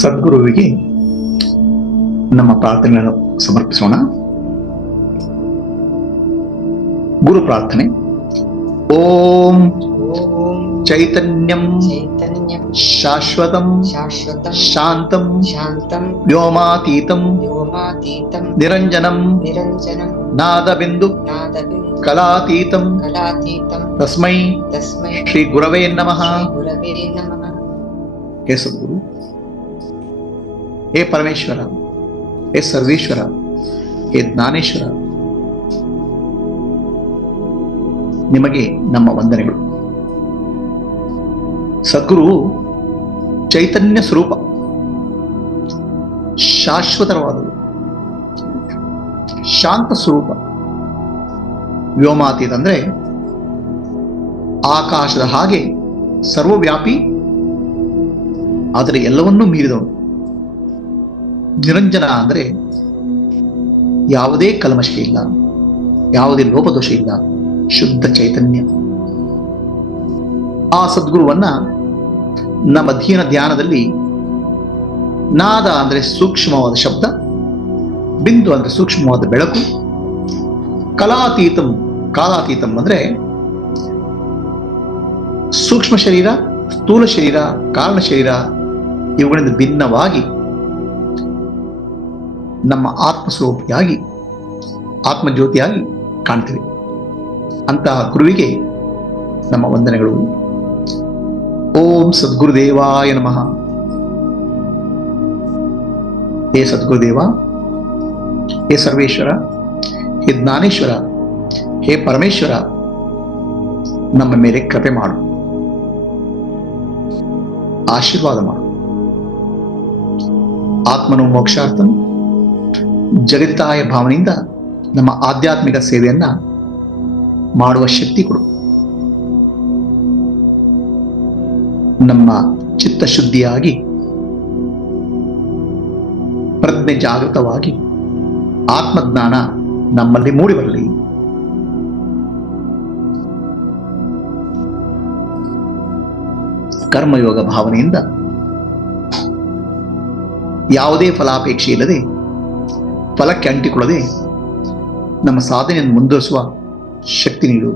ಸದ್ಗುರುವಿಗೆ ನಮ್ಮ ಪ್ರಾರ್ಥನೆಯನ್ನು ಸಮರ್ಪಿಸೋಣ. ಗುರು ಪ್ರಾರ್ಥನೆ. ಓಂ ಚೈತನ್ಯಂ ಶಾಶ್ವತಂ ಶಾಂತಂ ವ್ಯೋಮಾತೀತಂ ನಿರಂಜನಂ ನಾದಬಿಂದು ಕಲಾತೀತಂ ತಸ್ಮೈ ಶ್ರೀ ಗುರವೇ ನಮಃ. ಹೇ ಸದ್ಗುರು, ಹೇ ಪರಮೇಶ್ವರ, ಹೇ ಸರ್ವೇಶ್ವರ, ಹೇ ಜ್ಞಾನೇಶ್ವರ, ನಿಮಗೆ ನಮ್ಮ ವಂದನೆಗಳು. ಸದ್ಗುರು ಚೈತನ್ಯ ಸ್ವರೂಪ, ಶಾಶ್ವತವಾದವು, ಶಾಂತ ಸ್ವರೂಪ, ವ್ಯೋಮಾತೀತ ಅಂದ್ರೆ ಆಕಾಶದ ಹಾಗೆ ಸರ್ವವ್ಯಾಪಿ, ಆದರೆ ಎಲ್ಲವನ್ನೂ ಮೀರಿದವನು. ನಿರಂಜನ ಅಂದರೆ ಯಾವುದೇ ಕಲ್ಮಶ ಇಲ್ಲ, ಯಾವುದೇ ಲೋಪದೋಷ ಇಲ್ಲ, ಶುದ್ಧ ಚೈತನ್ಯ. ಆ ಸದ್ಗುರುವನ್ನ ನಮ್ಮ ಧ್ಯಾನದಲ್ಲಿ ನಾದ ಅಂದ್ರೆ ಸೂಕ್ಷ್ಮವಾದ ಶಬ್ದ, ಬಿಂದು ಅಂದ್ರೆ ಸೂಕ್ಷ್ಮವಾದ ಬೆಳಕು, ಕಲಾತೀತಂ ಕಾಲಾತೀತಂ ಅಂದ್ರೆ ಸೂಕ್ಷ್ಮ ಶರೀರ, ಸ್ಥೂಲ ಶರೀರ, ಕಾರಣ ಶರೀರ ಇವುಗಳಿಂದ ಭಿನ್ನವಾಗಿ ನಮ್ಮ ಆತ್ಮಸ್ವರೂಪಿಯಾಗಿ ಆತ್ಮಜ್ಯೋತಿಯಾಗಿ ಕಾಣ್ತೀವಿ. ಅಂತಹ ಗುರುವಿಗೆ ನಮ್ಮ ವಂದನೆಗಳು. ಓಂ ಸದ್ಗುರುದೇವಾಯ ನಮಃ. ಹೇ ಸದ್ಗುರುದೇವ, ಹೇ ಸರ್ವೇಶ್ವರ, ಹೇ ಜ್ಞಾನೇಶ್ವರ, ಹೇ ಪರಮೇಶ್ವರ, ನಮ್ಮ ಮೇಲೆ ಕೃಪೆ ಮಾಡು, ಆಶೀರ್ವಾದ ಮಾಡು. ಆತ್ಮನು ಮೋಕ್ಷಾರ್ಥಂ ಜಗದಿತಾಯ ಭಾವನೆಯಿಂದ ನಮ್ಮ ಆಧ್ಯಾತ್ಮಿಕ ಸೇವೆಯನ್ನ ಮಾಡುವ ಶಕ್ತಿ ಕೊಡು. ನಮ್ಮ ಚಿತ್ತಶುದ್ಧಿಯಾಗಿ ಪ್ರಜ್ಞೆ ಜಾಗೃತವಾಗಿ ಆತ್ಮಜ್ಞಾನ ನಮ್ಮಲ್ಲಿ ಮೂಡಿ ಬರಲಿ. ಕರ್ಮಯೋಗ ಭಾವನೆಯಿಂದ ಯಾವುದೇ ಫಲಾಪೇಕ್ಷೆ ಇಲ್ಲದೆ, ಫಲಕ್ಕೆ ಅಂಟಿಕೊಳ್ಳದೆ ನಮ್ಮ ಸಾಧನೆಯನ್ನು ಮುಂದುವರಿಸುವ ಶಕ್ತಿ ನೀಡು.